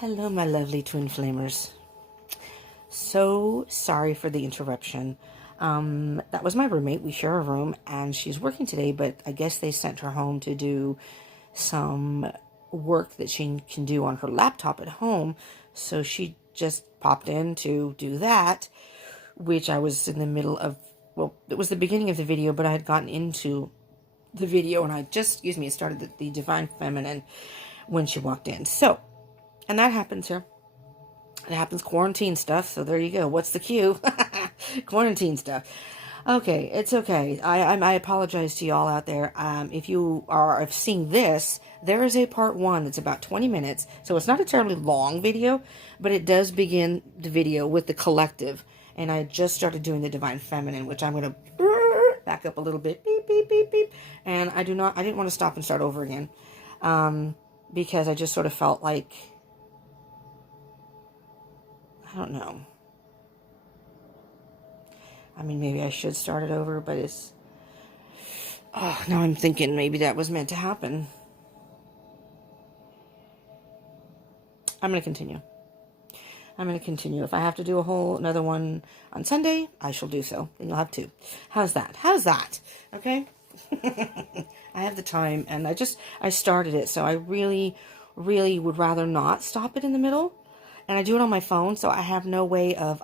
Hello, my lovely twin flamers. So sorry for the interruption. That was my roommate. We share a room, and she's working today, but I guess they sent her home to do some work that she can do on her laptop at home. So she just popped in to do that, which I was in the middle of. Well, it was the beginning of the video, but I had gotten into the video, and I just, started the Divine Feminine when she walked in. So, and that happens here. It happens, quarantine stuff, so there you go. What's the cue? Quarantine stuff. Okay, it's okay. I apologize to you all out there. If you are seeing this, there is a part 1 that's about 20 minutes, so it's not a terribly long video, but it does begin the video with the collective, and I just started doing the Divine Feminine, which I'm going to back up a little bit, beep, beep, beep, beep, and I didn't want to stop and start over again, because I just sort of felt like, I don't know. I mean, maybe I should start it over, but it's... Oh, now I'm thinking maybe that was meant to happen. I'm going to continue. If I have to do another one on Sunday, I shall do so. Then you'll have 2. How's that? Okay? I have the time, and I started it, so I really, really would rather not stop it in the middle. And I do it on my phone, so I have no way of,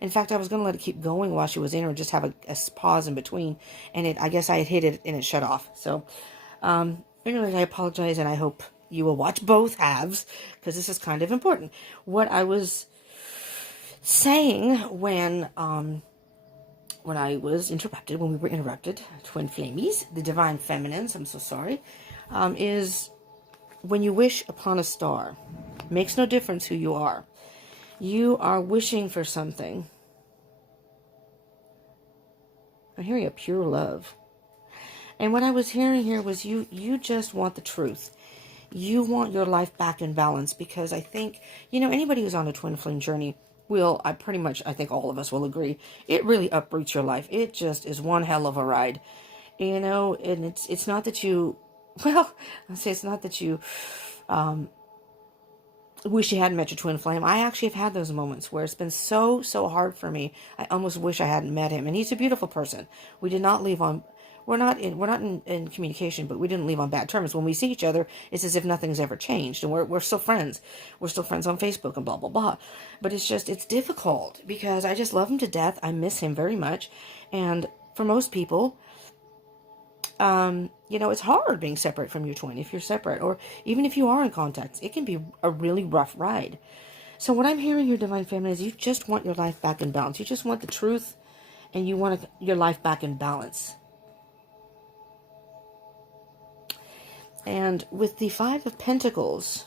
in fact, I was going to let it keep going while she was in, or just have a pause in between, and I guess I had hit it, and it shut off. So, anyway, I apologize, and I hope you will watch both halves, because this is kind of important. What I was saying when we were interrupted, Twin Flamies, the Divine Feminines, I'm so sorry, is when you wish upon a star. Makes no difference who you are. You are wishing for something. I'm hearing a pure love. And what I was hearing here was you just want the truth. You want your life back in balance, because I think, anybody who's on a twin flame journey I think all of us will agree, it really uproots your life. It just is one hell of a ride. And it's not that you, it's not that you, wish you hadn't met your twin flame. I actually have had those moments where it's been so hard for me. I almost wish I hadn't met him. And he's a beautiful person. We did not leave on, we're not in communication, but we didn't leave on bad terms. When we see each other, it's as if nothing's ever changed, and we're still friends. We're still friends on Facebook and blah blah blah. But it's difficult, because I just love him to death. I miss him very much, and for most people, it's hard being separate from your twin if you're separate, or even if you are in contact. It can be a really rough ride. So what I'm hearing here, Divine Feminine, is you just want your life back in balance. You just want the truth, and you want your life back in balance. And with the 5 of Pentacles,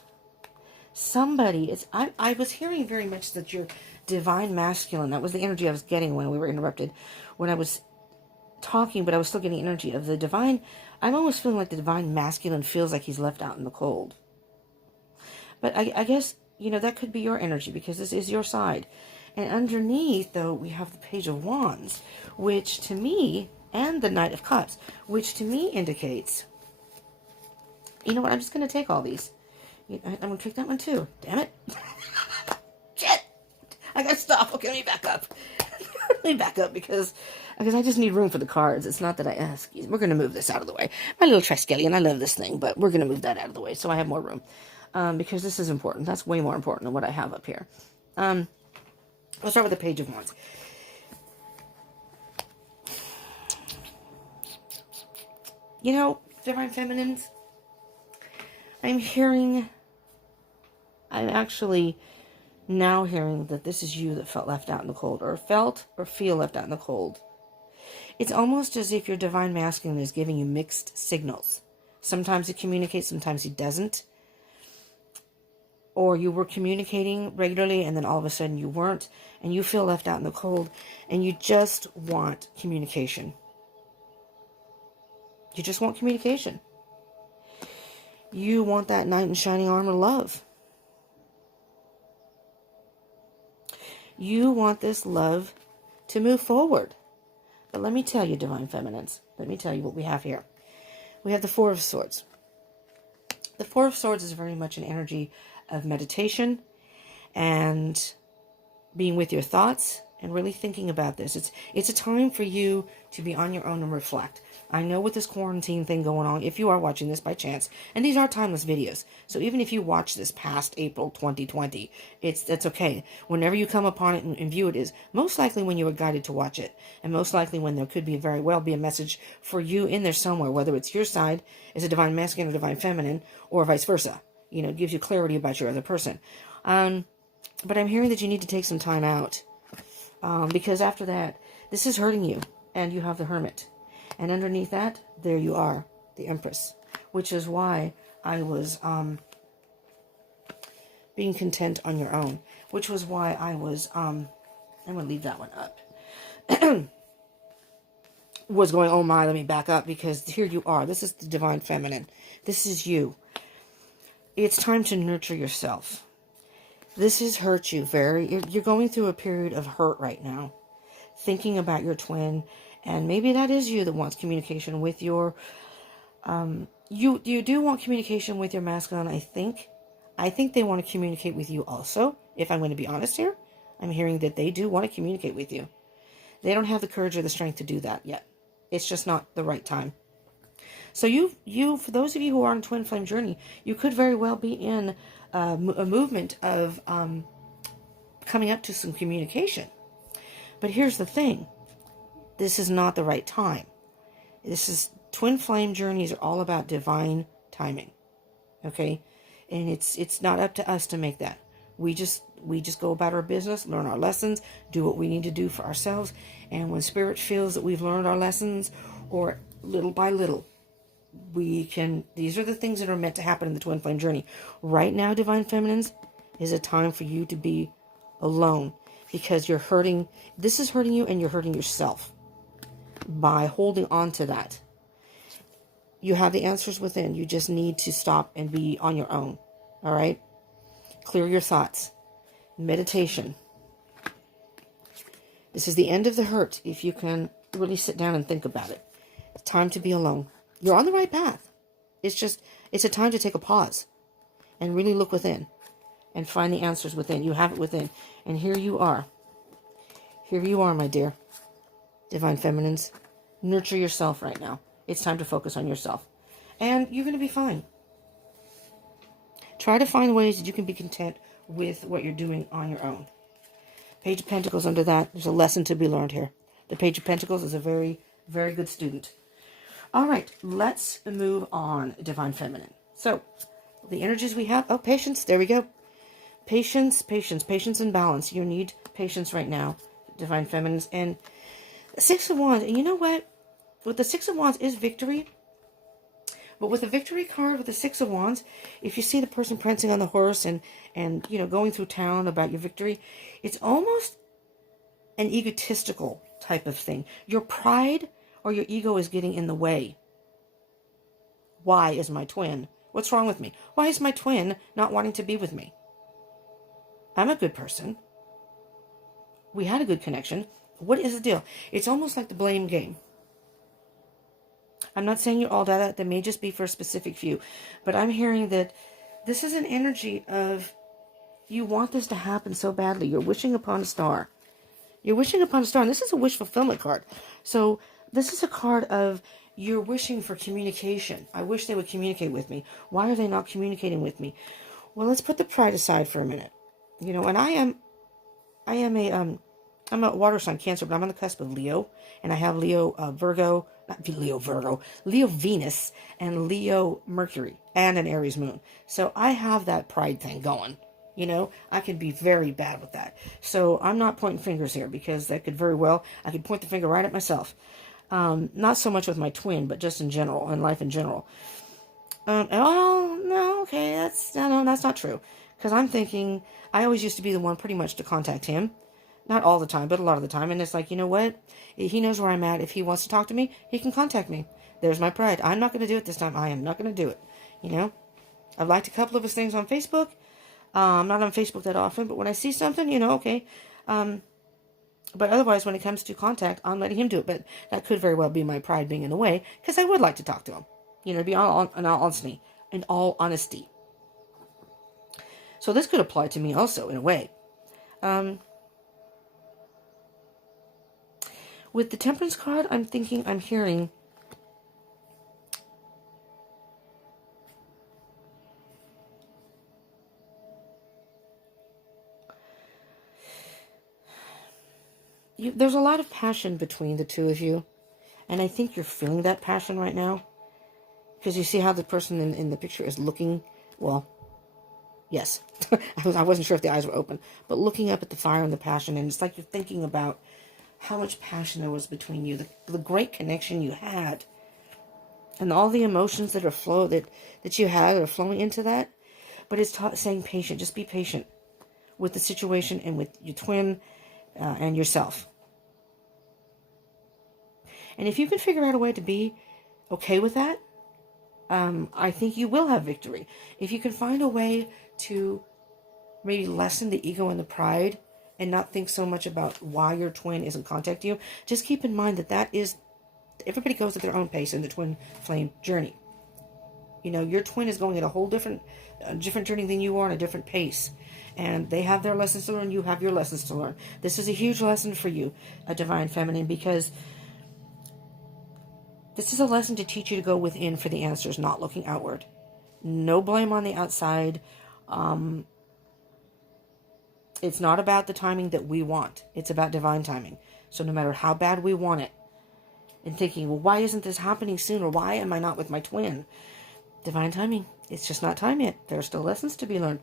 I was hearing very much that you're Divine Masculine. That was the energy I was getting when we were interrupted. When I was talking, but I was still getting energy of the divine. I'm almost feeling like the Divine Masculine feels like he's left out in the cold. But I guess, that could be your energy, because this is your side. And underneath, though, we have the Page of Wands, which to me, and the Knight of Cups, which to me indicates, you know what, I'm just going to take all these. I'm going to take that one too. Damn it. Shit. I got to stop. Okay, let me back up. Let me back up, because I just need room for the cards. It's not that I ask. We're going to move this out of the way. My little Triskelion, I love this thing, but we're going to move that out of the way so I have more room. Because this is important. That's way more important than what I have up here. Let's start with the Page of Wands. Divine Feminines, I'm actually now hearing that this is you that felt left out in the cold, or feel left out in the cold. It's almost as if your Divine Masculine is giving you mixed signals. Sometimes he communicates, sometimes he doesn't. Or you were communicating regularly, and then all of a sudden you weren't, and you feel left out in the cold, and you just want communication. You just want communication. You want that knight in shining armor love. You want this love to move forward. But let me tell you, Divine Feminines, let me tell you what we have here. We have the 4 of Swords. The Four of Swords is very much an energy of meditation and being with your thoughts and really thinking about this. It's a time for you to be on your own and reflect. I know with this quarantine thing going on, if you are watching this by chance, and these are timeless videos, so even if you watch this past April 2020, that's okay. Whenever you come upon it and view it is most likely when you were guided to watch it, and most likely when there could be very well be a message for you in there somewhere, whether it's your side is a divine masculine or divine feminine, or vice versa. It gives you clarity about your other person. But I'm hearing that you need to take some time out. Because after that, this is hurting you. And you have the Hermit. And underneath that, there you are, the Empress. Which is why I was being content on your own. Which was why I was, I'm going to leave that one up. Was going, oh my, let me back up. Because here you are. This is the Divine Feminine. This is you. It's time to nurture yourself. This has hurt you you're going through a period of hurt right now. Thinking about your twin, and maybe that is you that wants communication with your, you do want communication with your masculine, I think. I think they want to communicate with you also, if I'm going to be honest here. I'm hearing that they do want to communicate with you. They don't have the courage or the strength to do that yet. It's just not the right time. So you, for those of you who are on a twin flame journey, you could very well be in a movement of coming up to some communication. But here's the thing. This is not the right time. Twin flame journeys are all about divine timing. Okay? And it's not up to us to make that. We just go about our business, learn our lessons, do what we need to do for ourselves. And when Spirit feels that we've learned our lessons, or little by little, these are the things that are meant to happen in the twin flame journey. Right now, Divine Feminines, is a time for you to be alone, because you're hurting. This is hurting you, and you're hurting yourself by holding on to that. You have the answers within. You just need to stop and be on your own. All right? Clear your thoughts. Meditation. This is the end of the hurt, if you can really sit down and think about it. It's time to be alone. You're on the right path. It's a time to take a pause and really look within and find the answers within. You have it within. And here you are. Here you are, my dear. Divine Feminines. Nurture yourself right now. It's time to focus on yourself. And you're going to be fine. Try to find ways that you can be content with what you're doing on your own. Page of Pentacles under that. There's a lesson to be learned here. The Page of Pentacles is a very, very good student. All right, let's move on, Divine Feminine. So, the energies we have. Oh, patience. There we go. Patience and balance. You need patience right now, Divine Feminines. And the Six of Wands. And you know what? With the Six of Wands is victory. But with the victory card, with the Six of Wands, if you see the person prancing on the horse and going through town about your victory, it's almost an egotistical type of thing. Your pride or your ego is getting in the way. Why is my twin? What's wrong with me? Why is my twin not wanting to be with me? I'm a good person. We had a good connection. What is the deal? It's almost like the blame game. I'm not saying you're all that. That may just be for a specific few. But I'm hearing that this is an energy of you want this to happen so badly. You're wishing upon a star. You're wishing upon a star. And this is a wish fulfillment card. So this is a card of you're wishing for communication. I wish they would communicate with me. Why are they not communicating with me? Well, let's put the pride aside for a minute. And I'm a water sign, Cancer, but I'm on the cusp of Leo. And I have Leo Leo Venus, and Leo Mercury, and an Aries moon. So I have that pride thing going. I can be very bad with that. So I'm not pointing fingers here, because that could very well, I could point the finger right at myself. Not so much with my twin, but just in general, in life in general. That's not true. Because I'm thinking, I always used to be the one pretty much to contact him. Not all the time, but a lot of the time. And it's like, you know what? He knows where I'm at. If he wants to talk to me, he can contact me. There's my pride. I'm not going to do it this time. I am not going to do it. I've liked a couple of his things on Facebook. I'm not on Facebook that often, but when I see something, okay. But otherwise, when it comes to contact, I'm letting him do it. But that could very well be my pride being in the way, because I would like to talk to him. To be all honesty. in all honesty. So this could apply to me also, in a way. With the Temperance card, I'm hearing there's a lot of passion between the two of you. And I think you're feeling that passion right now. Because you see how the person in the picture is looking, well, yes. I wasn't sure if the eyes were open. But looking up at the fire and the passion, and it's like you're thinking about how much passion there was between you, the great connection you had, and all the emotions that are that you had are flowing into that. But it's saying patient. Just be patient with the situation and with your twin and yourself. And if you can figure out a way to be okay with that, I think you will have victory. If you can find a way to maybe lessen the ego and the pride and not think so much about why your twin isn't contacting you, just keep in mind that everybody goes at their own pace in the twin flame journey. You know, your twin is going at a whole different journey than you are, on a different pace. And they have their lessons to learn, you have your lessons to learn. This is a huge lesson for you, a Divine Feminine, because this is a lesson to teach you to go within for the answers, not looking outward. No blame on the outside. It's not about the timing that we want. It's about divine timing. So no matter how bad we want it, and thinking, well, why isn't this happening sooner? Why am I not with my twin? Divine timing. It's just not time yet. There are still lessons to be learned.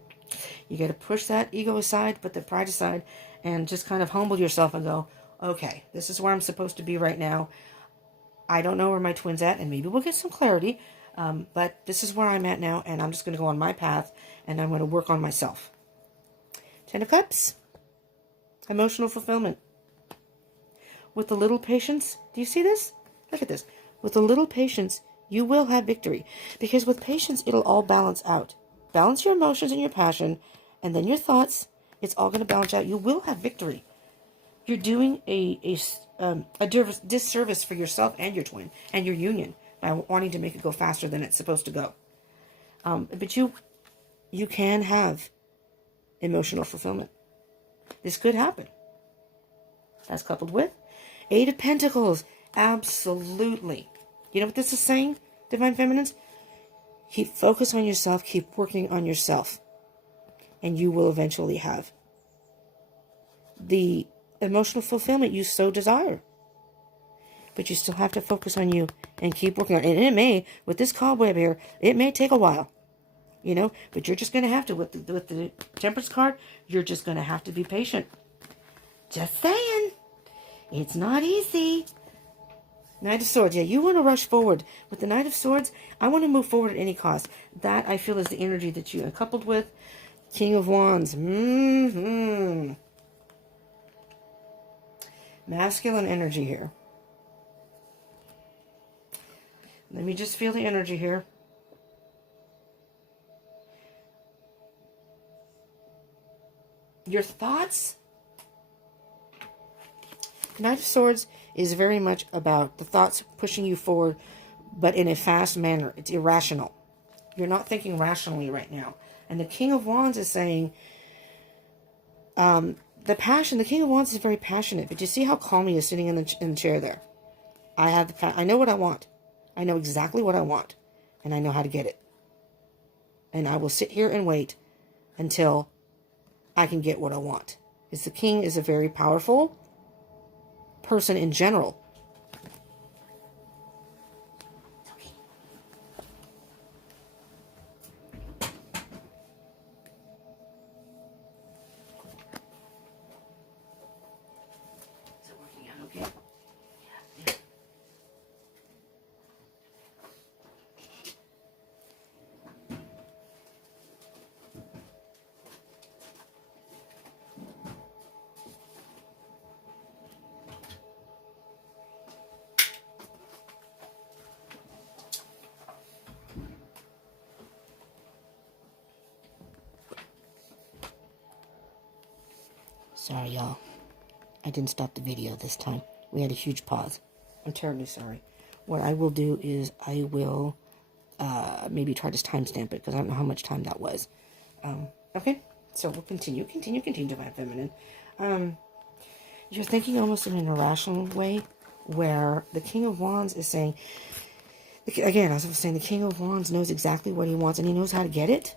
You got to push that ego aside, put the pride aside, and just kind of humble yourself and go, okay, this is where I'm supposed to be right now. I don't know where my twin's at, and maybe we'll get some clarity, but this is where I'm at now, and I'm just going to go on my path, and I'm going to work on myself. Ten of Cups. Emotional fulfillment. With a little patience, do you see this? Look at this. With a little patience, you will have victory. Because with patience, it'll all balance out. Balance your emotions and your passion, and then your thoughts. It's all going to balance out. You will have victory. You're doing a disservice for yourself and your twin and your union by wanting to make it go faster than it's supposed to go. But you can have emotional fulfillment. This could happen. That's coupled with Eight of Pentacles. Absolutely. You know what this is saying, Divine Feminines? Keep focus on yourself. Keep working on yourself. And you will eventually have the emotional fulfillment you so desire. But you still have to focus on you and keep working on it. And it may, with this cobweb here, it may take a while. You know, but you're just going to have to, with the Temperance card, you're just going to have to be patient. Just saying. It's not easy. Knight of Swords. Yeah, you want to rush forward. With the Knight of Swords, I want to move forward at any cost. That, I feel, is the energy that you are coupled with. King of Wands. Masculine energy here. Let me just feel the energy here. Your thoughts. Knight of Swords is very much about the thoughts pushing you forward, but in a fast manner. It's irrational. You're not thinking rationally right now. And the King of Wands is saying, the passion, the King of Wands is very passionate, but you see how calm he is sitting in the chair there. I know what I want. I know exactly what I want, and I know how to get it. And I will sit here and wait until I can get what I want. Because the King is a very powerful person in general. Sorry, y'all. I didn't stop the video this time. We had a huge pause. I'm terribly sorry. What I will do is I will maybe try to timestamp it because I don't know how much time that was. Okay, so we'll continue, Divine Feminine. You're thinking almost in an irrational way, where the King of Wands is saying, again, as I was saying, the King of Wands knows exactly what he wants and he knows how to get it.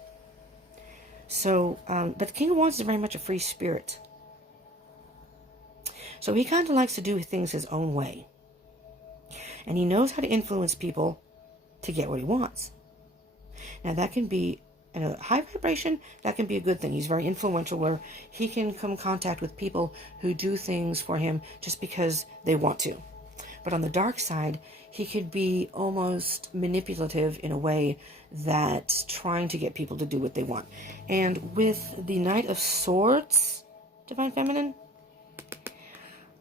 So, but the King of Wands is very much a free spirit. So he kind of likes to do things his own way. And he knows how to influence people to get what he wants. Now that can be, in a high vibration, that can be a good thing. He's very influential, where he can come in contact with people who do things for him just because they want to. But on the dark side, he could be almost manipulative in a way that's trying to get people to do what they want. And with the Knight of Swords, Divine Feminine,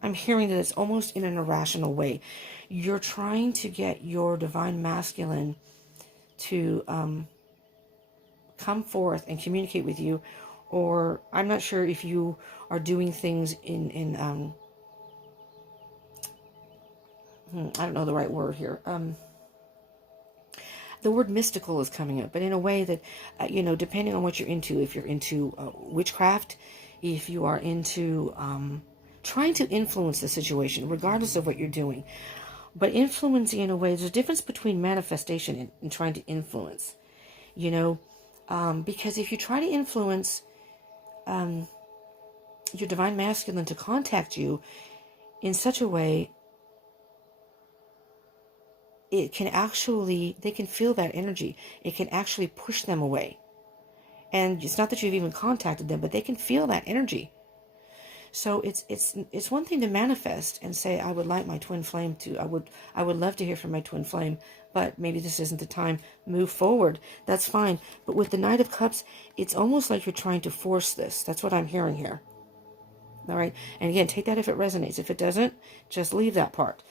I'm hearing that it's almost in an irrational way. You're trying to get your Divine Masculine to come forth and communicate with you, or I'm not sure if you are doing things in I don't know the right word here. The word mystical is coming up, but in a way that, depending on what you're into, if you're into witchcraft, if you are into trying to influence the situation, regardless of what you're doing, but influencing in a way, there's a difference between manifestation and trying to influence, because if you try to influence your Divine Masculine to contact you in such a way, they can feel that energy. It can actually push them away. And it's not that you've even contacted them, but they can feel that energy. So it's one thing to manifest and say, I would like my twin flame to, I would love to hear from my twin flame, but maybe this isn't the time. Move forward. That's fine. But with the Knight of Cups, it's almost like you're trying to force this. That's what I'm hearing here. All right. And again, take that if it resonates. If it doesn't, just leave that part.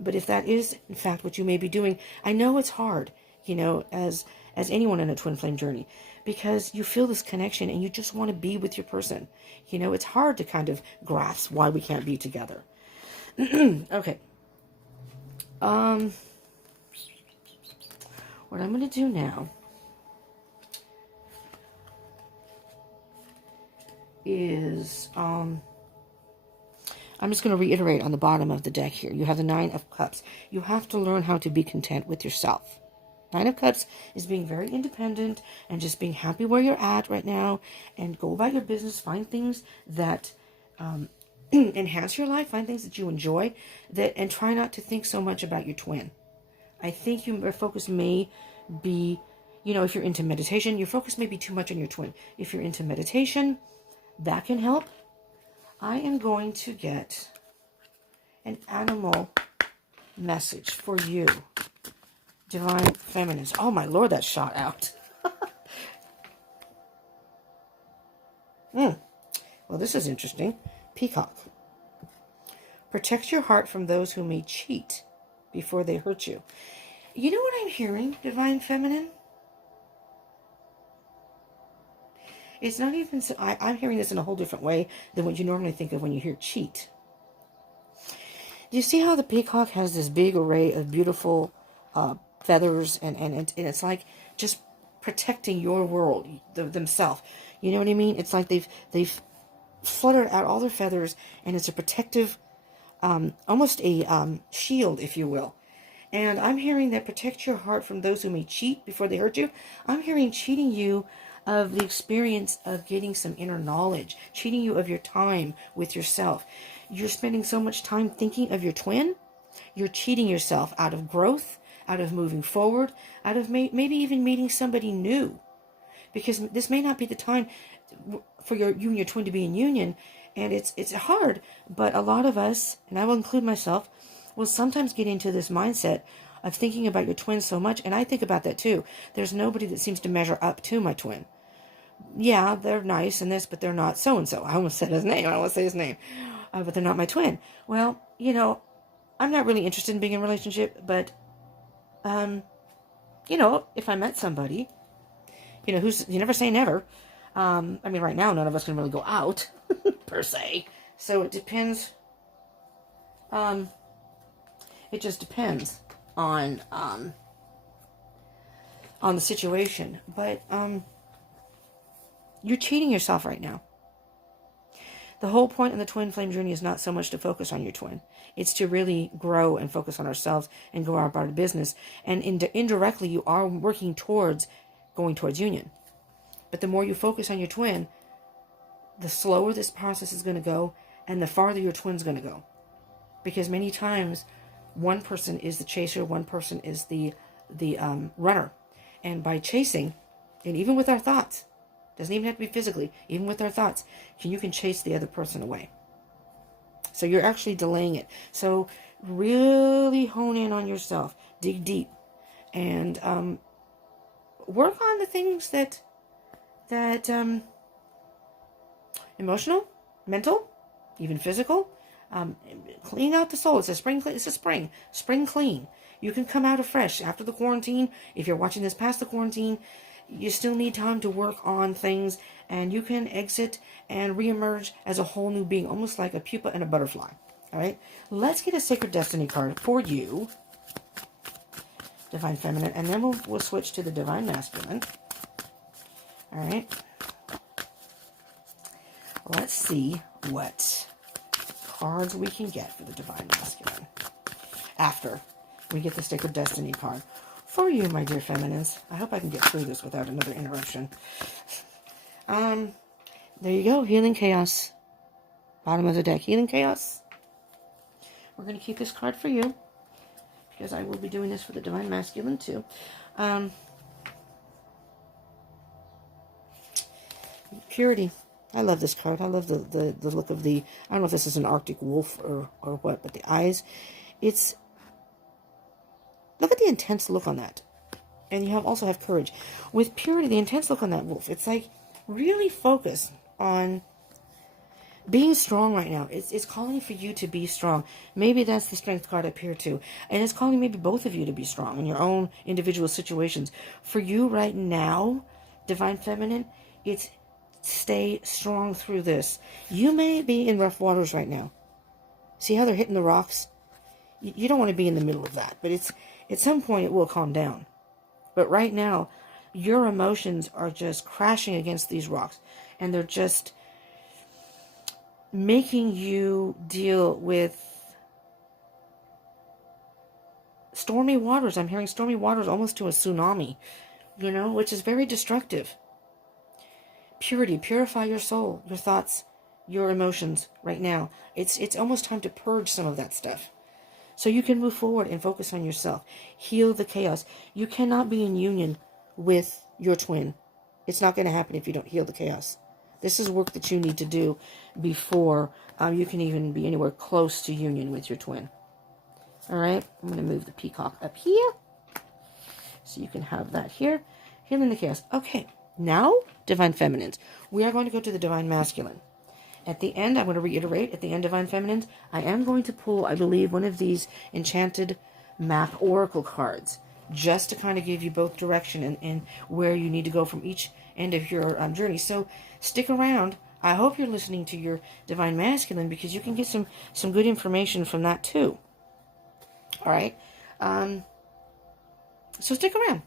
But if that is, in fact, what you may be doing, I know it's hard, as anyone in a twin flame journey, because you feel this connection and you just want to be with your person. It's hard to kind of grasp why we can't be together. Okay. What I'm going to do now is, I'm just going to reiterate on the bottom of the deck here. You have the Nine of Cups. You have to learn how to be content with yourself. Nine of Cups is being very independent and just being happy where you're at right now, and go about your business. Find things that enhance your life. Find things that you enjoy, and try not to think so much about your twin. I think your focus may be, if you're into meditation, your focus may be too much on your twin. If you're into meditation, that can help. I am going to get an animal message for you, Divine Feminines. Oh my Lord, that shot out. Well, this is interesting. Peacock. Protect your heart from those who may cheat before they hurt you. You know what I'm hearing, Divine Feminine? It's not even so. I'm hearing this in a whole different way than what you normally think of when you hear cheat. Do you see how the peacock has this big array of beautiful feathers, and it's like just protecting your world, themselves. You know what I mean? It's like they've fluttered out all their feathers, and it's a protective, almost a shield, if you will. And I'm hearing that protect your heart from those who may cheat before they hurt you. I'm hearing cheating you of the experience of getting some inner knowledge, cheating you of your time with yourself. You're spending so much time thinking of your twin, you're cheating yourself out of growth, out of moving forward, out of maybe even meeting somebody new. Because this may not be the time for you and your twin to be in union, and it's hard, but a lot of us, and I will include myself, will sometimes get into this mindset of thinking about your twin so much, and I think about that too. There's nobody that seems to measure up to my twin. Yeah, they're nice and this, but they're not so-and-so. I almost said his name. I don't want to say his name. But they're not my twin. Well, I'm not really interested in being in a relationship, but, if I met somebody, you never say never. Right now, none of us can really go out, per se. So it depends. It just depends on, on the situation. But you're cheating yourself right now. The whole point in the twin flame journey is not so much to focus on your twin. It's to really grow and focus on ourselves and go about our business. And indirectly, you are working towards going towards union. But the more you focus on your twin, the slower this process is going to go and the farther your twin's going to go. Because many times, one person is the chaser, one person is the runner. And by chasing, and even with our thoughts, doesn't even have to be physically, even with our thoughts, you can chase the other person away. So you're actually delaying it. So really hone in on yourself, dig deep, and work on the things that emotional, mental, even physical. Clean out the soul. It's a spring. It's a spring clean. You can come out afresh after the quarantine. If you're watching this past the quarantine, you still need time to work on things, and you can exit and reemerge as a whole new being, almost like a pupa and a butterfly. All right, let's get a Sacred Destiny card for you, Divine Feminine, and then we'll switch to the Divine Masculine. All right, let's see what cards we can get for the Divine Masculine after we get the Sacred Destiny card for you, my dear feminines. I hope I can get through this without another interruption. There you go. Healing Chaos. Bottom of the deck. Healing Chaos. We're going to keep this card for you, because I will be doing this for the Divine Masculine too. Purity. I love this card. I love the look of the... I don't know if this is an Arctic wolf or what, but the eyes. It's... Look at the intense look on that. And you also have courage. With purity, the intense look on that wolf, it's like really focus on being strong right now. It's calling for you to be strong. Maybe that's the strength card up here too. And it's calling maybe both of you to be strong in your own individual situations. For you right now, Divine Feminine, it's stay strong through this. You may be in rough waters right now. See how they're hitting the rocks? You don't want to be in the middle of that, but at some point it will calm down. But right now, your emotions are just crashing against these rocks, and they're just making you deal with stormy waters. I'm hearing stormy waters almost to a tsunami, which is very destructive. Purity, purify your soul, your thoughts, your emotions right now. It's almost time to purge some of that stuff, so you can move forward and focus on yourself. Heal the chaos. You cannot be in union with your twin. It's not going to happen if you don't heal the chaos. This is work that you need to do before you can even be anywhere close to union with your twin. All right, I'm going to move the peacock up here so you can have that here. Healing the chaos. Okay, now, Divine Feminines, we are going to go to the Divine Masculine. At the end, I'm going to reiterate, at the end, Divine Feminines, I am going to pull, I believe, one of these Enchanted Map Oracle cards, just to kind of give you both direction and where you need to go from each end of your journey. So stick around. I hope you're listening to your Divine Masculine, because you can get some good information from that too. All right. So stick around.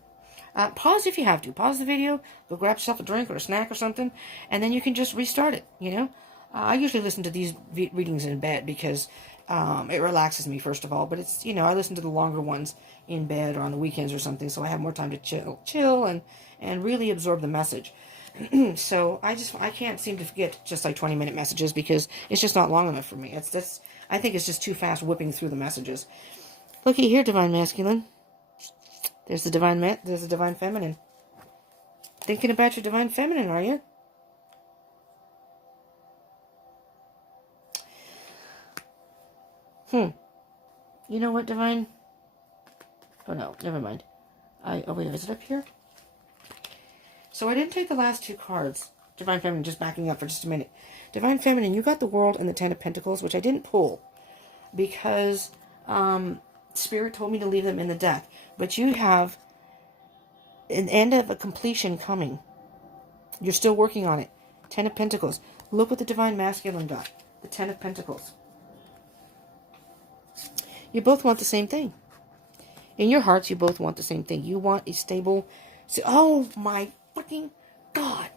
Pause if you have to. Pause the video, go grab yourself a drink or a snack or something, and then you can just restart it, I usually listen to these readings in bed because it relaxes me, first of all. But it's, I listen to the longer ones in bed or on the weekends or something, so I have more time to chill and really absorb the message. So I can't seem to get just like 20-minute messages, because it's just not long enough for me. I think it's just too fast whipping through the messages. Looky here, Divine Masculine. There's the Divine Feminine. Thinking about your Divine Feminine, are you? You know what, Divine? Oh, no, never mind. Oh, wait, is it up here? So I didn't take the last two cards. Divine Feminine, just backing up for just a minute. Divine Feminine, you got the World and the Ten of Pentacles, which I didn't pull because Spirit told me to leave them in the deck. But you have an end of a completion coming. You're still working on it. Ten of Pentacles. Look what the Divine Masculine got. The Ten of Pentacles. You both want the same thing. In your hearts, you both want the same thing. You want a stable So, oh my fucking God.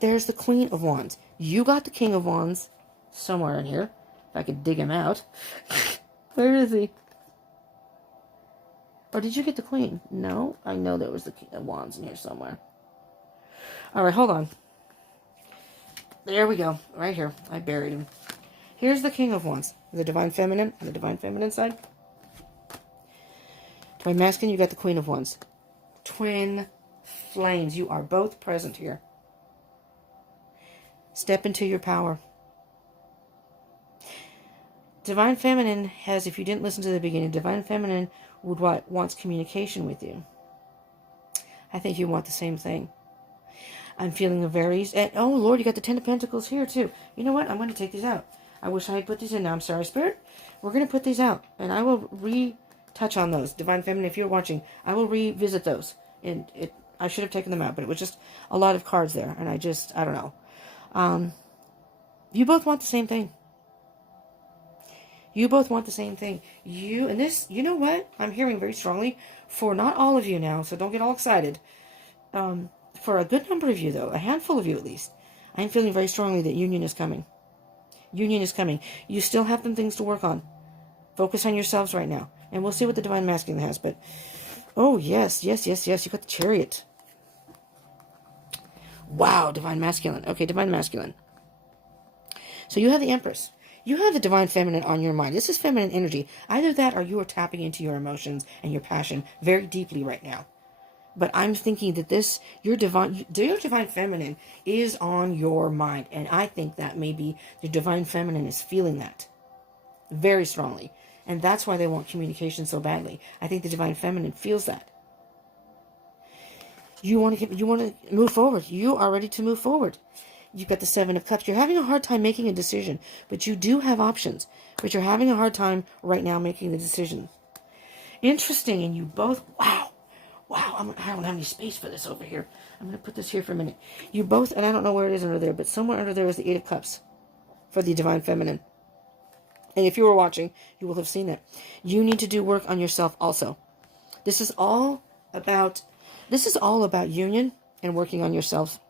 There's the Queen of Wands. You got the King of Wands somewhere in here. If I could dig him out. Where is he? Or did you get the Queen? No, I know there was the King of Wands in here somewhere. All right, hold on. There we go. Right here. I buried him. Here's the King of Wands. The Divine Feminine on the Divine Feminine side. Divine Masculine, you got the Queen of Wands. Twin flames. You are both present here. Step into your power. Divine Feminine has, if you didn't listen to the beginning, Divine Feminine wants communication with you. I think you want the same thing. I'm feeling a very... oh, Lord, you got the Ten of Pentacles here, too. You know what? I'm going to take these out. I wish I had put these in. Now, I'm sorry, Spirit. We're going to put these out. And I will retouch on those. Divine Feminine, if you're watching, I will revisit those. And I should have taken them out, but it was just a lot of cards there. And I don't know. You both want the same thing. You both want the same thing. You know what? I'm hearing very strongly for not all of you now, so don't get all excited. For a good number of you, though, a handful of you at least, I'm feeling very strongly that union is coming. Union is coming. You still have some things to work on. Focus on yourselves right now. And we'll see what the Divine Masculine has. But, oh, yes. You got the Chariot. Wow, Divine Masculine. Okay, Divine Masculine. So you have the Empress. You have the Divine Feminine on your mind. This is feminine energy. Either that or you are tapping into your emotions and your passion very deeply right now. But I'm thinking that your Divine Feminine is on your mind. And I think that maybe the Divine Feminine is feeling that very strongly. And that's why they want communication so badly. I think the Divine Feminine feels that. You want to move forward. You are ready to move forward. You've got the Seven of Cups. You're having a hard time making a decision. But you do have options. But you're having a hard time right now making the decision. Interesting. And you both... Wow, I don't have any space for this over here. I'm going to put this here for a minute. You both, and I don't know where it is under there, but somewhere under there is the Eight of Cups for the Divine Feminine. And if you were watching, you will have seen that. You need to do work on yourself also. This is all about union and working on yourself.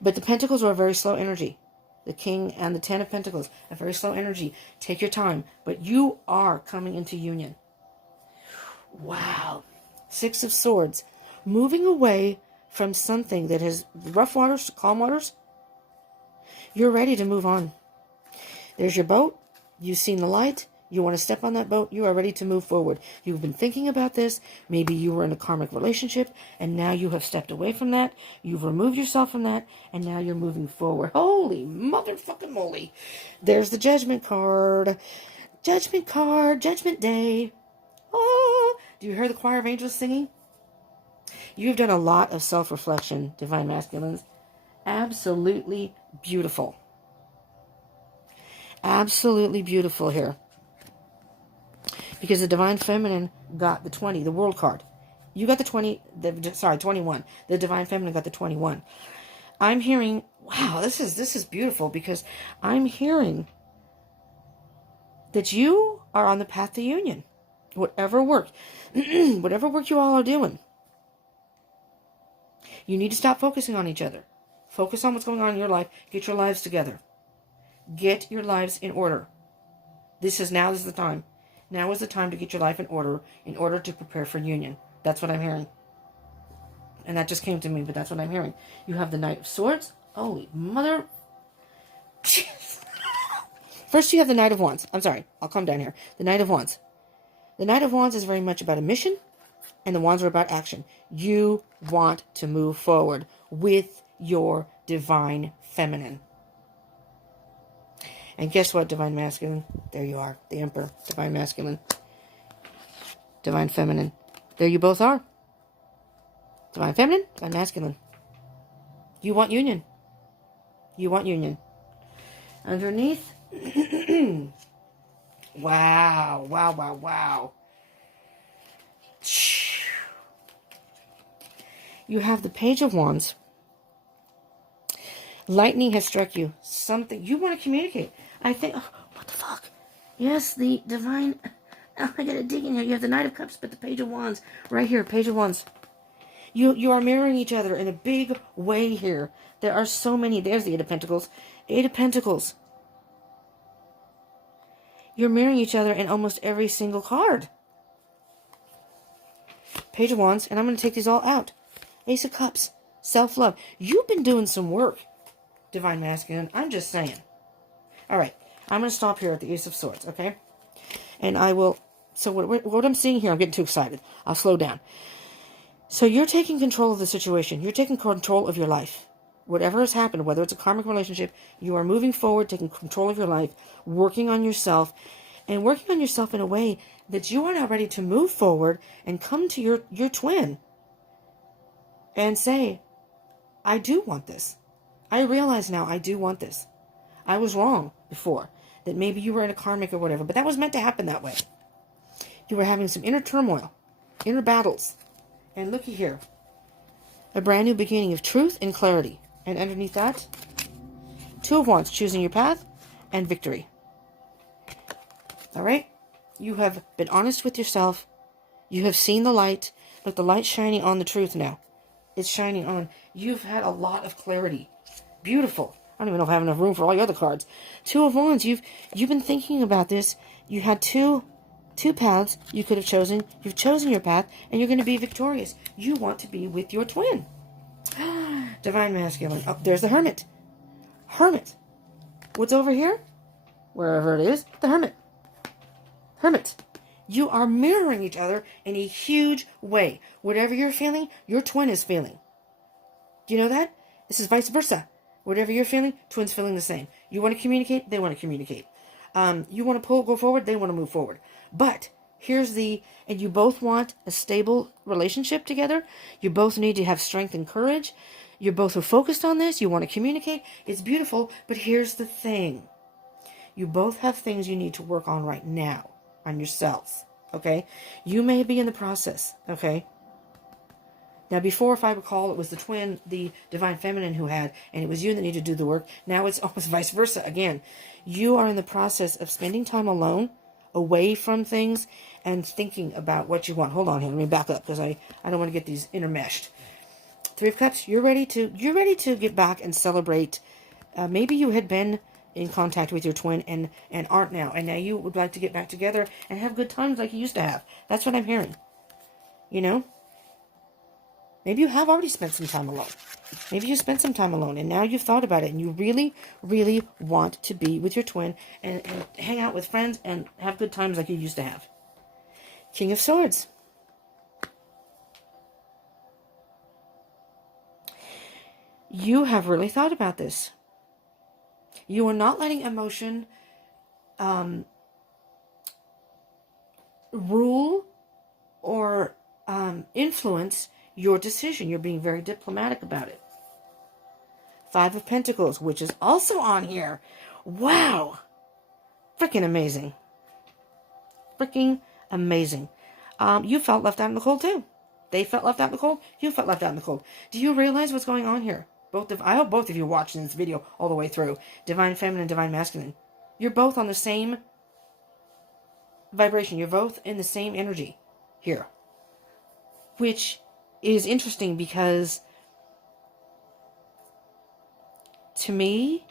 But the Pentacles are a very slow energy. The King and the Ten of Pentacles, a very slow energy. Take your time, but you are coming into union. Wow. Six of Swords. Moving away from something that has rough waters to calm waters. You're ready to move on. There's your boat. You've seen the light. You want to step on that boat. You are ready to move forward. You've been thinking about this. Maybe you were in a karmic relationship and now you have stepped away from that. You've removed yourself from that and now you're moving forward. Holy motherfucking moly. There's the Judgment card. Judgment card. Judgment Day. Oh, do you hear the choir of angels singing? You've done a lot of self-reflection, Divine Masculines. Absolutely beautiful. Absolutely beautiful here. Because the Divine Feminine got the 20, the World card. You got the 21. The Divine Feminine got the 21. I'm hearing, wow, this is beautiful because I'm hearing that you are on the path to union. Whatever work you all are doing. You need to stop focusing on each other. Focus on what's going on in your life. Get your lives together. Get your lives in order. Now is the time. Now is the time to get your life in order to prepare for union. That's what I'm hearing. And that just came to me, but that's what I'm hearing. You have the Knight of Swords. Holy mother. First you have the Knight of Wands. I'm sorry. I'll calm down here. The Knight of Wands. The Knight of Wands is very much about a mission, and the Wands are about action. You want to move forward with your Divine Feminine. And guess what, Divine Masculine? There you are, the Emperor, Divine Masculine, Divine Feminine. There you both are. Divine Feminine, Divine Masculine. You want union. You want union. Underneath, wow. You have the Page of Wands. Lightning has struck you. Something. You want to communicate. I think. Oh, what the fuck? Yes, the Divine. Oh, I gotta dig in here. You have the Knight of Cups, but the Page of Wands. Right here, Page of Wands. You are mirroring each other in a big way here. There are so many. There's the Eight of Pentacles. Eight of Pentacles. You're mirroring each other in almost every single card. Page of Wands, and I'm going to take these all out. Ace of Cups. Self-love. You've been doing some work, Divine Masculine. I'm just saying. All right. I'm going to stop here at the Ace of Swords, okay? And I will... So what I'm seeing here, I'm getting too excited. I'll slow down. So you're taking control of the situation. You're taking control of your life. Whatever has happened, whether it's a karmic relationship, you are moving forward, taking control of your life, working on yourself, and working on yourself in a way that you are now ready to move forward and come to your twin and say, I do want this. I realize now I do want this. I was wrong before, that maybe you were in a karmic or whatever, but that was meant to happen that way. You were having some inner turmoil, inner battles. And looky here, a brand new beginning of truth and clarity. And underneath that, Two of Wands, choosing your path and victory. All right? You have been honest with yourself. You have seen the light. Look, the light's shining on the truth now. It's shining on. You've had a lot of clarity. Beautiful. I don't even know if I have enough room for all your other cards. Two of Wands, you've been thinking about this. You had two paths you could have chosen. You've chosen your path, and you're going to be victorious. You want to be with your twin. Divine Masculine. Oh, there's the Hermit. Hermit. What's over here? Wherever it is, the Hermit. Hermit. You are mirroring each other in a huge way. Whatever you're feeling, your twin is feeling. Do you know that? This is vice versa. Whatever you're feeling, twin's feeling the same. You want to communicate, they want to communicate. You want to go forward, they want to move forward. But and you both want a stable relationship together. You both need to have strength and courage. You both are focused on this. You want to communicate. It's beautiful, but here's the thing. You both have things you need to work on right now, on yourselves, okay? You may be in the process, okay? Now, before, if I recall, it was the twin, the Divine Feminine who had, and it was you that needed to do the work. Now it's almost vice versa again. You are in the process of spending time alone, away from things, and thinking about what you want. Hold on here. Let me back up, because I don't want to get these intermeshed. Three of Cups, you're ready to get back and celebrate. Maybe you had been in contact with your twin and aren't now. And now you would like to get back together and have good times like you used to have. That's what I'm hearing. You know? Maybe you have already spent some time alone. Maybe you spent some time alone and now you've thought about it and you really, really want to be with your twin and hang out with friends and have good times like you used to have. King of Swords. You have really thought about this. You are not letting emotion rule or influence your decision. You're being very diplomatic about it. Five of Pentacles, which is also on here. Wow. Freaking amazing. Freaking amazing. You felt left out in the cold too. They felt left out in the cold. You felt left out in the cold. Do you realize what's going on here? I hope both of you are watching this video all the way through. Divine Feminine, Divine Masculine. You're both on the same vibration. You're both in the same energy here. Which is interesting because to me,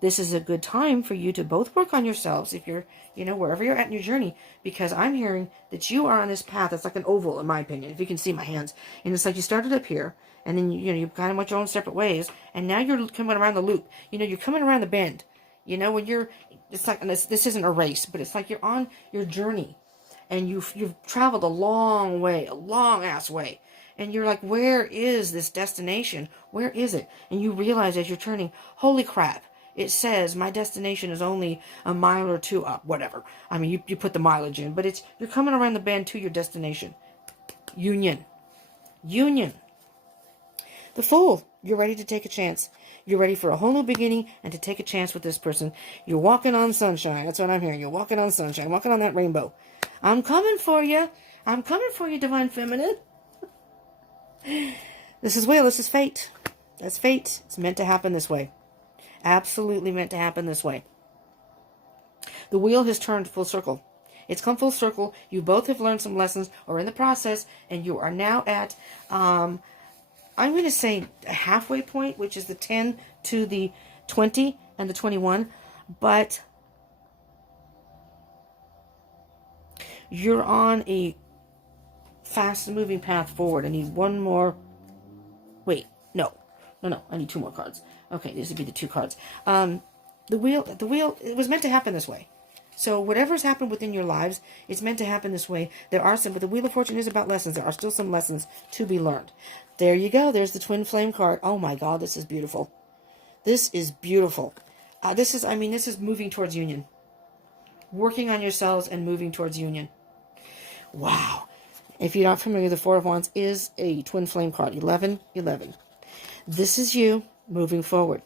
this is a good time for you to both work on yourselves if you're, wherever you're at in your journey, because I'm hearing that you are on this path. It's like an oval, in my opinion, if you can see my hands. And it's like you started up here, and then, you kind of went your own separate ways, and now you're coming around the loop. You're coming around the bend. When it's like, and this isn't a race, but it's like you're on your journey, and you've traveled a long way, a long-ass way. And you're like, where is this destination? Where is it? And you realize as you're turning, holy crap. It says my destination is only a mile or two up, whatever. I mean, you put the mileage in, but you're coming around the bend to your destination. Union. The Fool. You're ready to take a chance. You're ready for a whole new beginning and to take a chance with this person. You're walking on sunshine. That's what I'm hearing. You're walking on sunshine, walking on that rainbow. I'm coming for you. I'm coming for you, Divine Feminine. This is will. This is fate. That's fate. It's meant to happen this way. Absolutely meant to happen this way. The wheel has turned full circle. It's come full circle. You both have learned some lessons or in the process, and you are now at, I'm going to say a halfway point, which is the 10 to the 20 and the 21. But you're on a fast moving path forward. I need one more. Wait, no. I need 2 more cards. Okay, these would be the 2 cards. The wheel, it was meant to happen this way. So whatever's happened within your lives, it's meant to happen this way. There are some, but the Wheel of Fortune is about lessons. There are still some lessons to be learned. There you go. There's the Twin Flame card. Oh my God, this is beautiful. This is beautiful. This is moving towards union. Working on yourselves and moving towards union. Wow. If you're not familiar, the Four of Wands is a Twin Flame card. 11, 11. This is you moving forward.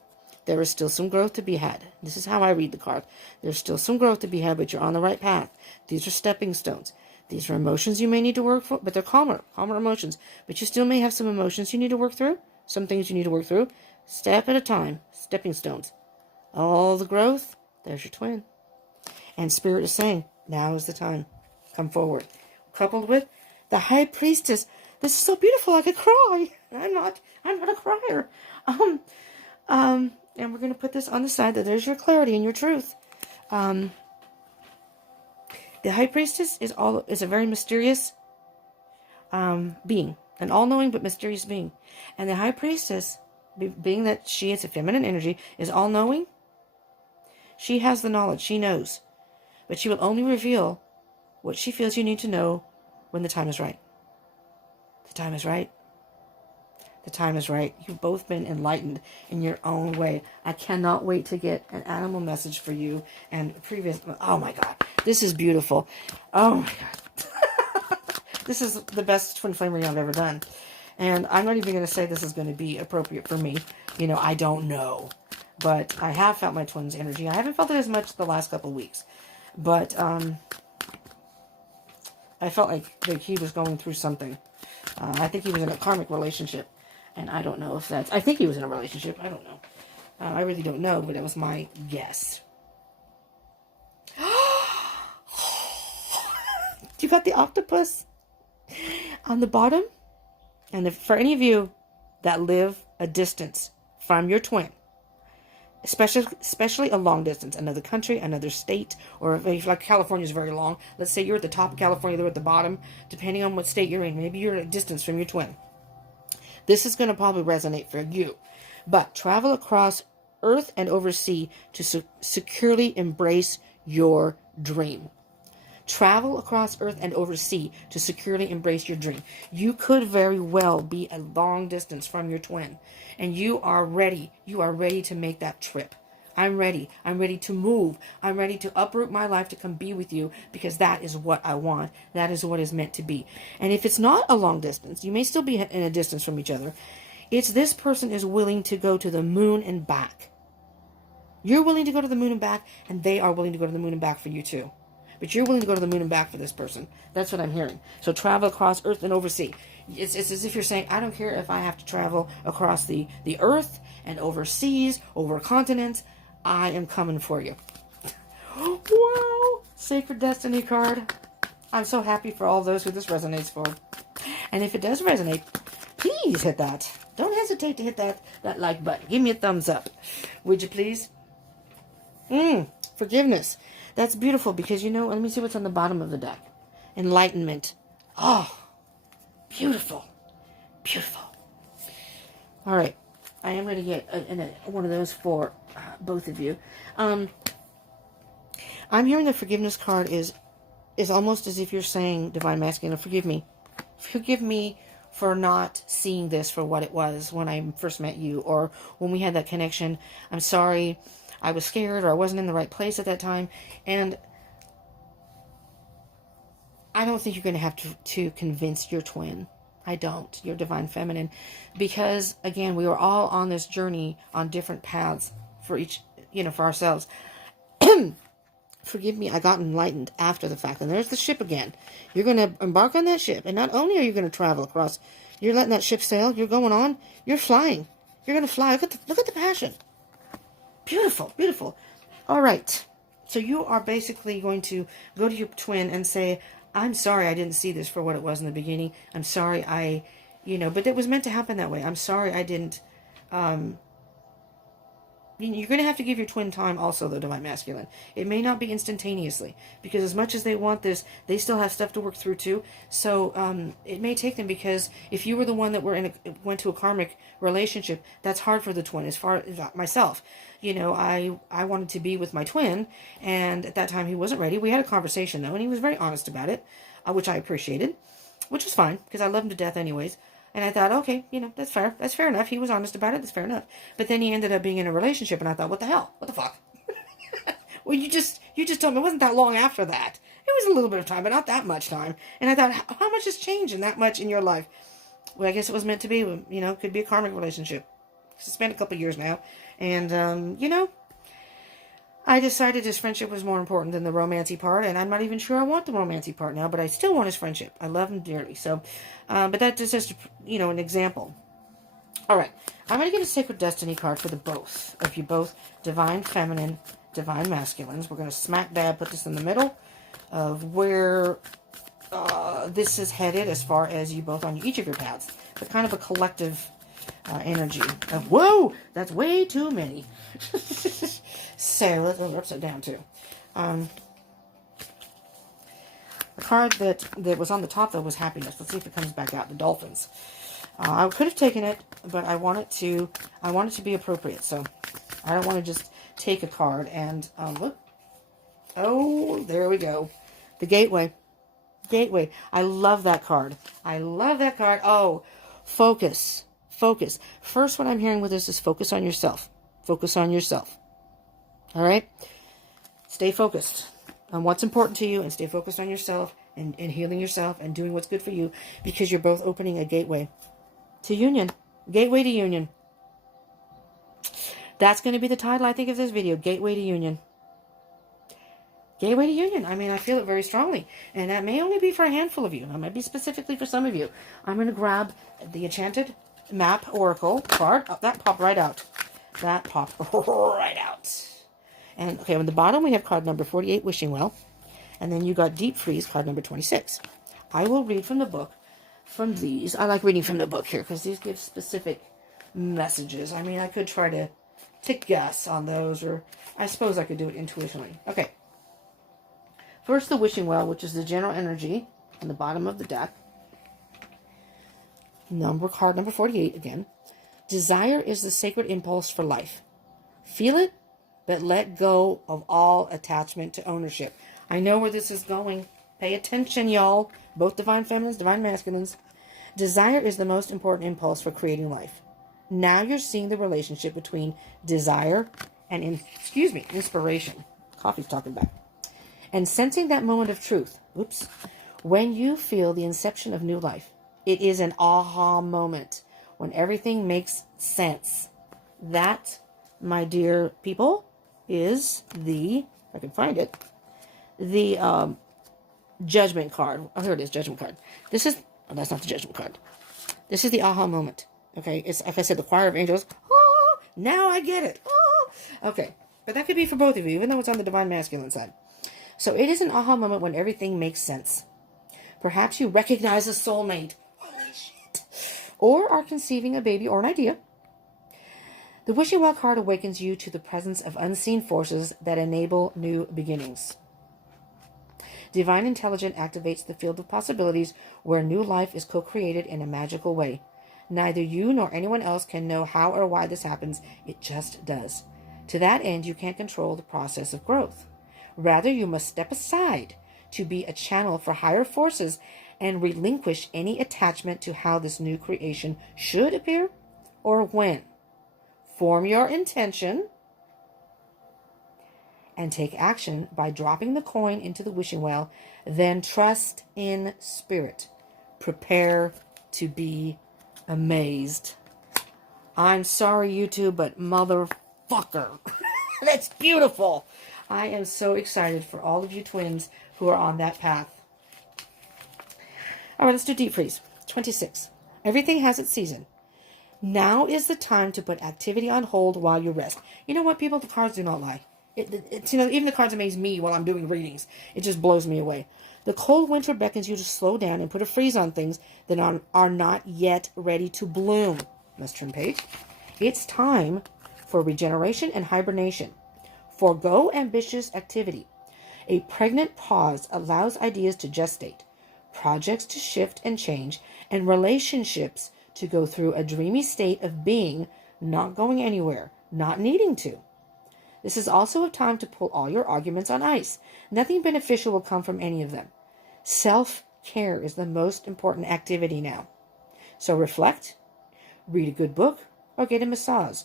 There is still some growth to be had. This is how I read the card. There's still some growth to be had, but you're on the right path. These are stepping stones. These are emotions you may need to work for, but they're calmer emotions. But you still may have some emotions you need to work through, some things you need to work through. Step at a time, stepping stones. All the growth, there's your twin. And Spirit is saying, now is the time. Come forward. Coupled with the High Priestess. This is so beautiful, I could cry. I'm not a crier. And we're going to put this on the side that there's your clarity and your truth. The High Priestess is a very mysterious being. An all-knowing but mysterious being. And the High Priestess, being that she is a feminine energy, is all-knowing. She has the knowledge. She knows. But she will only reveal what she feels you need to know when the time is right. The time is right. The time is right. You've both been enlightened in your own way. I cannot wait to get an animal message for you. And oh my God, this is beautiful. Oh my God. This is the best Twin Flame reading I've ever done. And I'm not even going to say this is going to be appropriate for me. You know, I don't know. But I have felt my twin's energy. I haven't felt it as much the last couple of weeks. But I felt like he was going through something. I think he was in a karmic relationship. And I don't know if that's... I think he was in a relationship. I don't know. I really don't know, but it was my guess. You got the octopus on the bottom? And for any of you that live a distance from your twin, especially a long distance, another country, another state, or if like California is very long, let's say you're at the top of California, they're at the bottom, depending on what state you're in, maybe you're at a distance from your twin. This is going to probably resonate for you. But travel across earth and over sea to securely embrace your dream. Travel across earth and over sea to securely embrace your dream. You could very well be a long distance from your twin. And you are ready. You are ready to make that trip. I'm ready. I'm ready to move. I'm ready to uproot my life to come be with you because that is what I want. That is what is meant to be. And if it's not a long distance, you may still be in a distance from each other. It's this person is willing to go to the moon and back. You're willing to go to the moon and back, and they are willing to go to the moon and back for you too. But you're willing to go to the moon and back for this person. That's what I'm hearing. So travel across earth and over sea. It's as if you're saying, I don't care if I have to travel across the earth and over seas, over continents. I am coming for you. Wow. Sacred Destiny card. I'm so happy for all those who this resonates for. And if it does resonate, please hit that. Don't hesitate to hit that like button. Give me a thumbs up. Would you please? Forgiveness. That's beautiful because, you know, let me see what's on the bottom of the deck. Enlightenment. Oh, beautiful. Beautiful. All right. I am going to get one of those for both of you. I'm hearing the forgiveness card is almost as if you're saying, Divine Masculine, forgive me. Forgive me for not seeing this for what it was when I first met you or when we had that connection. I'm sorry. I was scared or I wasn't in the right place at that time. And I don't think you're going to have to convince your twin. I don't. Your Divine Feminine. Because, again, we were all on this journey on different paths for each, for ourselves. Forgive me, I got enlightened after the fact. And there's the ship again. You're going to embark on that ship. And not only are you going to travel across, you're letting that ship sail. You're going on. You're flying. You're going to fly. Look at the passion. Beautiful, beautiful. All right. So you are basically going to go to your twin and say, I'm sorry I didn't see this for what it was in the beginning. I'm sorry but it was meant to happen that way. I'm sorry I didn't. You're going to have to give your twin time also, though, Divine Masculine. It may not be instantaneously, because as much as they want this, they still have stuff to work through, too. So it may take them, because if you were the one that went to a karmic relationship, that's hard for the twin, as far as myself. I wanted to be with my twin, and at that time he wasn't ready. We had a conversation, though, and he was very honest about it, which I appreciated, which was fine, because I love him to death anyways. And I thought, okay, that's fair. That's fair enough. He was honest about it. That's fair enough. But then he ended up being in a relationship, and I thought, what the hell? What the fuck? Well, you just told me it wasn't that long after that. It was a little bit of time, but not that much time. And I thought, how much has changed in that much in your life? Well, I guess it was meant to be. Could be a karmic relationship. It's been a couple of years now. And, I decided his friendship was more important than the romancy part, and I'm not even sure I want the romancy part now, but I still want his friendship. I love him dearly. So, but that's just, an example. All right. I'm going to get a Sacred Destiny card for the both of you, both Divine Feminine, Divine Masculines. We're going to smack dab put this in the middle of where this is headed as far as you both on each of your paths, but kind of a collective energy of, whoa, that's way too many. So let's go upside down too. The card that was on the top though was happiness. Let's see if it comes back out. The dolphins. I could have taken it, but I want it to be appropriate. So I don't want to just take a card and look. Oh, there we go. The gateway. Gateway. I love that card. I love that card. Oh, focus. Focus. First, what I'm hearing with this is focus on yourself. Focus on yourself. All right? Stay focused on what's important to you, and stay focused on yourself and healing yourself and doing what's good for you, because you're both opening a gateway to union. Gateway to union. That's going to be the title, I think, of this video. Gateway to union. Gateway to union. I mean, I feel it very strongly. And that may only be for a handful of you. That might be specifically for some of you. I'm going to grab the Enchanted Map Oracle card. Oh, that popped right out. That popped right out. And, okay, on the bottom we have card number 48, Wishing Well. And then you got Deep Freeze, card number 26. I will read from the book from these. I like reading from the book here because these give specific messages. I mean, I could try to guess on those, or I suppose I could do it intuitionally. Okay. First, the Wishing Well, which is the general energy on the bottom of the deck. Card number 48 again. Desire is the sacred impulse for life. Feel it, but let go of all attachment to ownership. I know where this is going. Pay attention, y'all. Both Divine Feminines, Divine Masculines. Desire is the most important impulse for creating life. Now you're seeing the relationship between desire and, inspiration. Coffee's talking back. And sensing that moment of truth. Oops. When you feel the inception of new life, it is an aha moment when everything makes sense. That, my dear people, is if I can find it, the Judgment card. Oh, here it is, Judgment card. That's not the Judgment card. This is the aha moment. Okay, it's like I said, the choir of angels. Oh, now I get it. Oh. Okay, but that could be for both of you, even though it's on the Divine Masculine side. So it is an aha moment when everything makes sense. Perhaps you recognize a soulmate. Holy shit. Or are conceiving a baby or an idea. The Wishing Well card awakens you to the presence of unseen forces that enable new beginnings. Divine Intelligence activates the field of possibilities where new life is co-created in a magical way. Neither you nor anyone else can know how or why this happens. It just does. To that end, you can't control the process of growth. Rather, you must step aside to be a channel for higher forces and relinquish any attachment to how this new creation should appear or when. Form your intention and take action by dropping the coin into the Wishing Well. Then trust in spirit. Prepare to be amazed. I'm sorry, YouTube, but motherfucker. That's beautiful. I am so excited for all of you twins who are on that path. All right, let's do Deep Freeze. 26. Everything has its season. Now is the time to put activity on hold while you rest. You know what, people? The cards do not lie. It's, you know, even the cards amaze me while I'm doing readings. It just blows me away. The cold winter beckons you to slow down and put a freeze on things that are not yet ready to bloom. Let's turn page. It's time for regeneration and hibernation. Forgo ambitious activity. A pregnant pause allows ideas to gestate, projects to shift and change, and relationships to go through a dreamy state of being, not going anywhere, not needing to. This is also a time to pull all your arguments on ice. Nothing beneficial will come from any of them. Self-care is the most important activity now. So reflect, read a good book, or get a massage.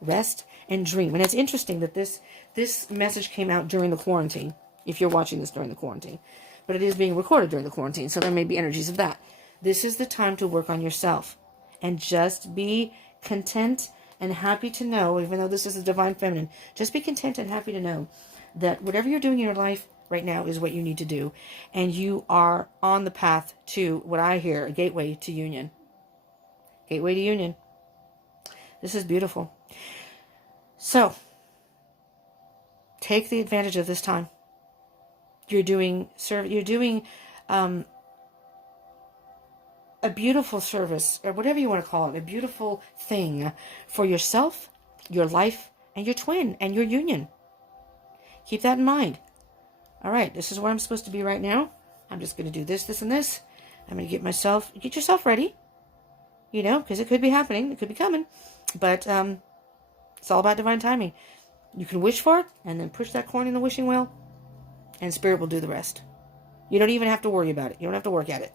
Rest and dream. And it's interesting that this message came out during the quarantine, if you're watching this during the quarantine. But it is being recorded during the quarantine, so there may be energies of that. This is the time to work on yourself. And just be content and happy to know, even though this is a divine feminine, just be content and happy to know that whatever you're doing in your life right now is what you need to do. And you are on the path to, what I hear, a gateway to union. Gateway to union. This is beautiful. So, take the advantage of this time. You're doing a beautiful service, or whatever you want to call it, a beautiful thing for yourself, your life, and your twin, and your union. Keep that in mind. All right, this is where I'm supposed to be right now. I'm just going to do this, this, and this. I'm going to get yourself ready, you know, because it could be happening. It could be coming. But it's all about divine timing. You can wish for it, and then push that coin in the wishing well, and Spirit will do the rest. You don't even have to worry about it. You don't have to work at it.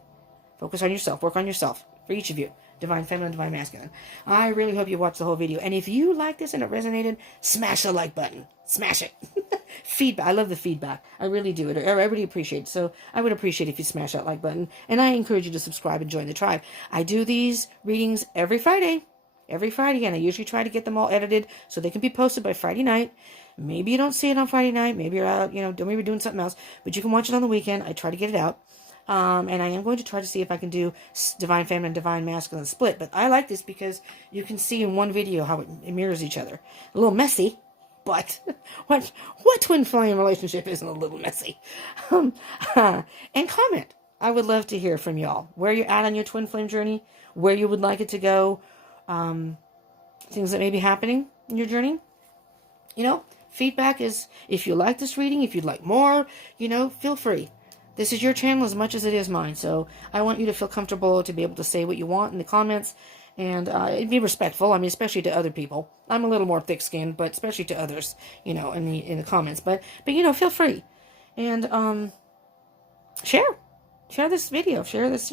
Focus on yourself. Work on yourself. For each of you. Divine Feminine, Divine Masculine. I really hope you watched the whole video. And if you like this and it resonated, smash the like button. Smash it. Feedback. I love the feedback. I really do. I really appreciate it. So I would appreciate if you smash that like button. And I encourage you to subscribe and join the tribe. I do these readings every Friday. Every Friday. And I usually try to get them all edited so they can be posted by Friday night. Maybe you don't see it on Friday night. Maybe you're out, maybe doing something else. But you can watch it on the weekend. I try to get it out. And I am going to try to see if I can do Divine Feminine, Divine Masculine split. But I like this because you can see in one video how it mirrors each other. A little messy, but what twin flame relationship isn't a little messy? And comment. I would love to hear from y'all. Where you're at on your twin flame journey. Where you would like it to go. Things that may be happening in your journey. Feedback is, if you like this reading, if you'd like more, feel free. This is your channel as much as it is mine, so I want you to feel comfortable to be able to say what you want in the comments, and be respectful. I mean, especially to other people. I'm a little more thick-skinned, but especially to others, in the comments. But feel free, and share this video, share this,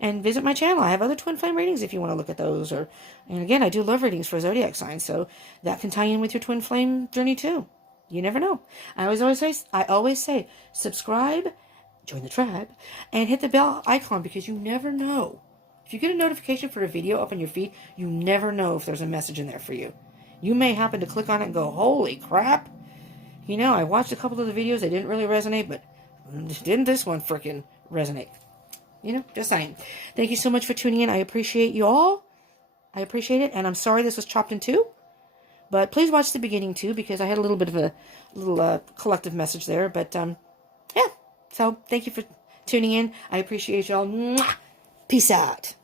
and visit my channel. I have other twin flame readings if you want to look at those. And again, I do love readings for zodiac signs, so that can tie in with your twin flame journey too. You never know. I always say, subscribe. Join the tribe, and hit the bell icon, because you never know. If you get a notification for a video up on your feed, you never know if there's a message in there for you. You may happen to click on it and go, holy crap. I watched a couple of the videos, they didn't really resonate, but didn't this one freaking resonate? Just saying. Thank you so much for tuning in. I appreciate you all. I appreciate it, and I'm sorry this was chopped in two. But please watch the beginning too, because I had a little bit of a collective message there. But, yeah. So, thank you for tuning in. I appreciate y'all. Peace out.